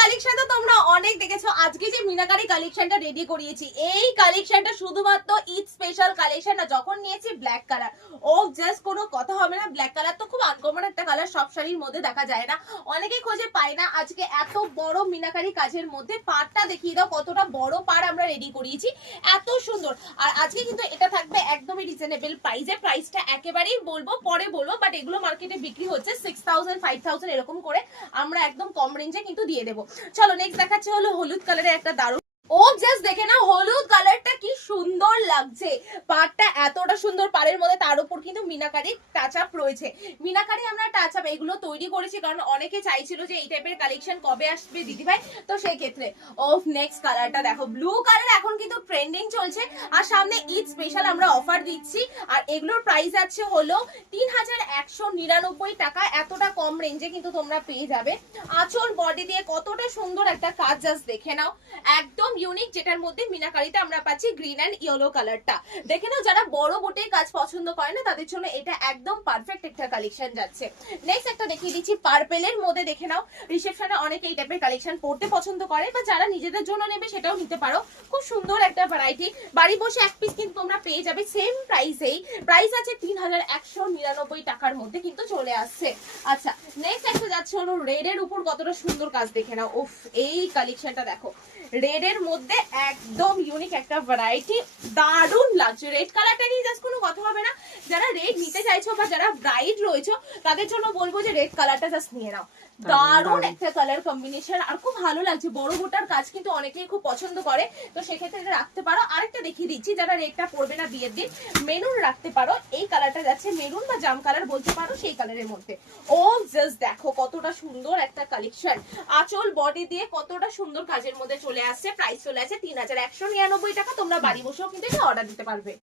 কালেকশনটা তোমরা অনেক দেখেছো। আজকে যে মিনাকারি কালেকশনটা রেডি করিয়েছি, এই কালেকশনটা শুধুমাত্র ঈদ স্পেশাল কালেকশন না। যখন নিয়েছি ব্ল্যাক কালার, ও জাস্ট কোনো কথা হবে না। ব্ল্যাক কালার তো খুব আনকমন একটা কালার, সব শাড়ির মধ্যে দেখা যায় না, অনেকেই খোঁজে পায় না। আজকে এত বড় মিনাকারি কাজের মধ্যে পাড়টা দেখিয়ে দাও, কতটা বড় পাড় আমরা রেডি করিয়েছি, এত সুন্দর। আর আজকে কিন্তু এটা থাকবে একদমই রিজনেবল প্রাইসে। প্রাইসটা একেবারেই বলবো, পরে বলবো, বাট এগুলো মার্কেটে বিক্রি হচ্ছে 6000 5000 এরকম করে। আমরা একদম কম রেঞ্জে কিন্তু দিয়ে দেবো। চলো নেক্সট দেখাচ্ছে হলো হলুদ কালারের একটা দারুণ। ও জাস্ট দেখে না হলুদ কালারটা কি সুন্দর লাগছে, পাড়টা এতটা সুন্দর পাড়ের মধ্যে, তার উপর কিন্তু মিনাকারি টাচ আপ রয়েছে। মিনাকারি আমরা টাচ আপ এগুলো তৈরি করেছি কারণ অনেকে চাইছিল যে এই টাইপের কালেকশন কবে আসবে দিদি ভাই, তো সেই ক্ষেত্রে। ও নেক্সট কালারটা দেখো, ব্লু কালার এখন কিন্তু ট্রেন্ডিং চলছে, আর সামনে ঈদ স্পেশাল আমরা অফার দিচ্ছি। আর এগুলোর প্রাইস আছে হলো 3199 টাকা। এতটা কম রেঞ্জে কিন্তু তোমরা পেয়ে যাবে। আঁচল বডি দিয়ে কতটা সুন্দর একটা কাজ, জাস্ট দেখে নাও, একদম ইউনিক, যেটার মধ্যে মিনাকারিতে আমরা পাচ্ছি গ্রিন এন্ড ইয়েলো কালারটা। দেখে নাও, যারা বড় বুটির কাজ পছন্দ করে না তাদের জন্য এটা একদম পারফেক্ট একটা কালেকশন যাচ্ছে। নেক্সট একটা দেখিয়ে দিচ্ছি পার্পেলের মধ্যে। দেখে নাও, রিসেপশনে অনেকে এই টাইপের কালেকশন পড়তে পছন্দ করে, বা যারা নিজেদের জন্য নেবে সেটাও নিতে পারো। খুব সুন্দর একটা ভ্যারাইটি, বাড়ি বসে এক পিস কিন্তু তোমরা পেয়ে যাবে সেম প্রাইসেই। প্রাইস আছে 3199 টাকার মধ্যে কিন্তু চলে আসছে। আচ্ছা নেক্সট একটা যাচ্ছে হলো রেড এর উপর, কতটা সুন্দর কাজ দেখে নাও। উফ, এই কালেকশনটা দেখো, রেড এর মধ্যে একদম ইউনিক একটা ভ্যারাইটি, দারুণ লাগছে। রেড কালারটা নিয়ে জাস্ট কোনো কথা হবে না। যারা রেড নিতে চাইছো বা যারা ব্রাইড রয়েছো তাদের জন্য বলবো যে রেড কালারটা জাস্ট নিয়ে নাও। দারুণ একটা কালার কম্বিনেশন, আর খুব ভালো লাগছে। বড় বোটার কাজ কিন্তু অনেকেই খুব পছন্দ করে, তো সেক্ষেত্রে এটা রাখতে পারো। আরেকটা দেখিয়ে দিচ্ছি, যারা রেডটা পরবে না বিয়ের দিন, মেরুন রাখতে পারো। এই কালারটা যাচ্ছে মেরুন বা জাম কালার বলতে পারো, সেই কালারের মধ্যে। ও জাস্ট দেখো কতটা সুন্দর একটা কালেকশন, আঁচল বডি দিয়ে কতটা সুন্দর কাজের মধ্যে চলে আসছে। প্রাইস চলে আসছে 3199 টাকা। তোমরা বাড়ি বসেও কিন্তু এটা অর্ডার দিতে পারবে।